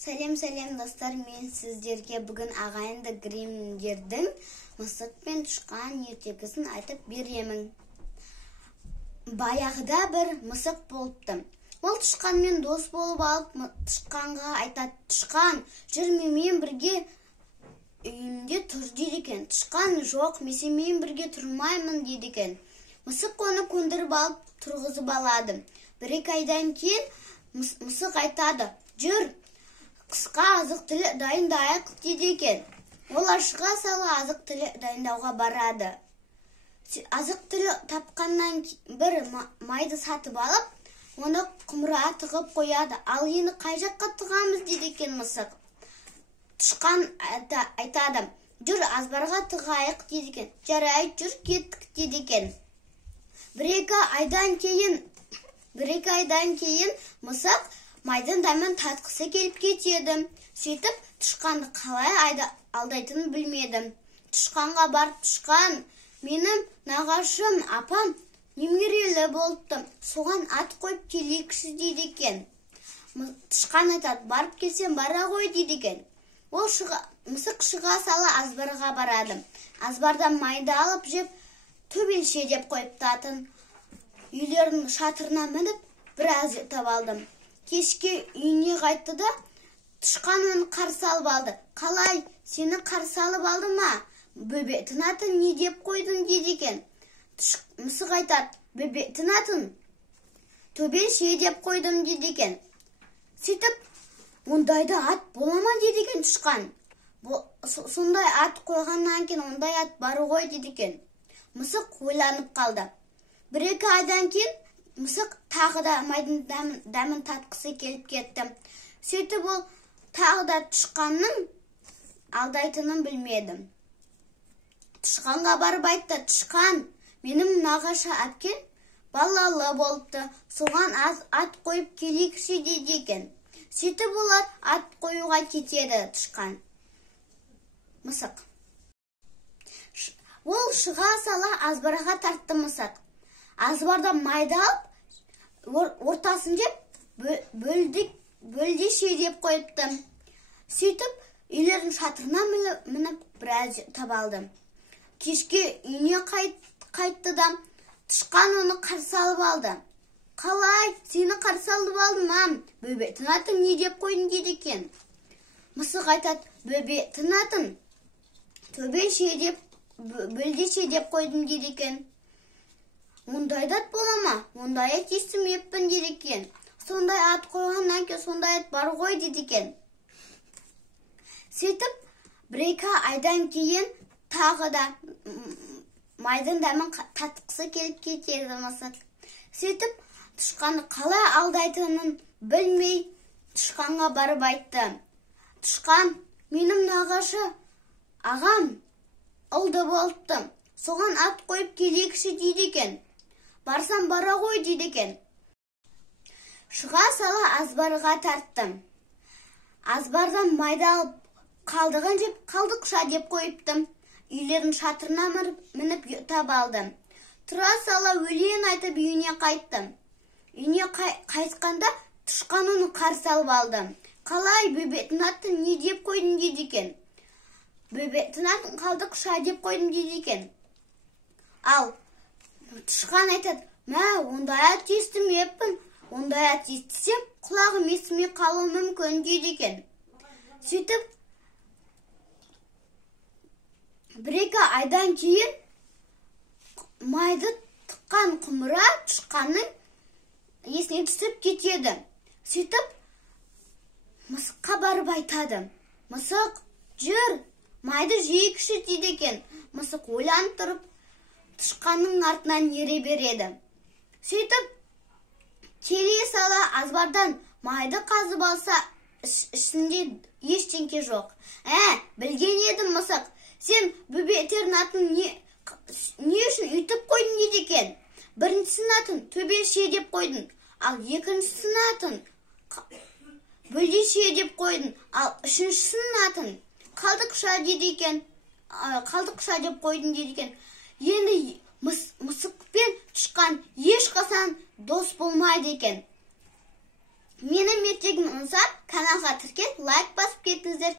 Сәлем достар, мен сіздерге бүгін ағайынды гриммдердің мысық пен тышқан ертегісін айтып беремін. Баяғыда бір мысық болыпты. Ол тышқанмен дос болып алып, тышқанға айтады: "Тышқан, жүр менімен бірге үйімде тұр" дейді екен. Тышқан: "Жоқ, мен сенімен бірге тұрмаймын" дейді екен. Мысық оны көндіріп алып тұрғызып алады. Бір-екі айдан кейін мысық айтады: "Жүр, қысқа азық-түлік дайындайық" дейді екен. Олар шыға сала азық-түлік дайындауға барады. Азық-түлік тапқаннан бір майды сатып алып, оны құмыраға тығып қояды. "Ал енді қай жаққа тығамыз" дейді екен мысық. Тышқан айтады: "Жүр, азбарға тығайық" дейді екен. "Жарайды, жүр, кеттік" дейді екен. Бір-екі айдан кейін мысық майдың дәмін татқысы келіп кетеді. Сөйтіп, тышқанды қалай алдайтынын білмеді. Тышқанға барып: "Тышқан, менің нағашым апам немерелі болыпты. Соған ат қойып келейікші" дейді екен. Тышқан айтады: "Барып келсем бара ғой" дейді екен. Мысық шыға сала азбарға барады. Азбардан майды алып жеп, төбелше деп қойыптатын. Үйлердің шатырына мініп, біраз ұйықтап алды. Кешке үйіне қайтты да, тышқан оны қарсы алып алды. "Қалай, сені қарсы алып алды ма? Бөбектің атын не деп қойдың" дейді екен. Мысық айтады: "Бөбектің атын төбелше деп қойдым" дейді екен. Сөйтіп, "Ондайда ат бола ма" дейді екен тышқан. "Сондай ат қойғаннан кейін ондай ат бар ғой" дейді екен. Мысық ойланып қалды. Бір-екі айдан кейін мысық тағы да майдың дәмін татқысы келіп кетті. Сөйтіп, ол тағы да тышқанның алдайтынын білмеді. Тышқанға барып айтты: "Тышқан, менің нағашы әпкем балалы болыпты. Соған ат қойып келейікші" дейді екен. Сөйтіп, олар ат қоюға кетеді. Тышқан мысық. Ол шыға сала азбарға тартты мысық. Азбардан майды алып, ортасын деп бөлдеше деп қойыпты. Сөйтіп, үйлердің шатырына мініп, біраз ұйықтап алды. Кешке үйіне қайтты да, тышқан оны қарсы алып алды. "Қалай, сені қарсы алып алдым, ам? Бөбектің атын не деп қойдың" дейді екен. Мысық айтады: "Бөбектің атын бөлдеше деп қойдым" дейді екен. "Ондай ат бола ма? Ондай ат естімеппін" дейді екен. "Сондай ат қойғаннан кейін сондай ат бар ғой" дейді екен. Сөйтіп, бір-екі айдан кейін тағы да майдың дәмін татқысы келіп кетеді мысық. Сөйтіп, тышқанды қалай алдайтынын білмей, тышқанға барып айтты: "Тышқан, менің нағашы ағам ұлды болыпты. Соған ат қойып келейікші" дейді екен. "Барсам бара ғой" дейді екен. Шыға сала азбарға тартты. Азбардан майды алып, қалдығын жеп, қалдықша деп қойыпты. Үйлердің шатырына мініп ұйықтап алды. Тұра сала өлең айтып үйіне қайтты. Үйіне қайтқанда тышқан оны қарсы алып алды. "Қалай, бөбектің атын не деп қойдың" дейді екен. "Бөбектің атын қалдықша деп қойдым" дейді екен. Ал тышқан айтады: "Мә, ондай ат естімеппін. Ондай ат естісем, құлағым естімей қалуы мүмкін" дейді екен. Сөйтіп, бір-екі айдан кейін майды тыққан құмыра тышқанның есіне түсіп кетеді. Сөйтіп, мысыққа барып айтады: "Мысық, жүр, майды жейікші" дейді екен. Мысық ойланып тұрып, тышқанның артынан ере береді. Сөйтіп, келе сала азбардан майды қазып алса, ішінде ештеңке жоқ. Білген едім мысық, сен бөбектердің атын не үшін үйтіп қойдың" дейді екен. "Біріншісінің атын төбелше деп қойдың, ал екіншісінің атын бөлдеше деп қойдың, ал үшіншісінің атын қалдықша деп қойдың" дейді екен. Енді мысық пен тышқан ешқашан дос болмайды екен. Менің ертегім ұнаса, каналға тіркел, лайк басып кетіңіздер.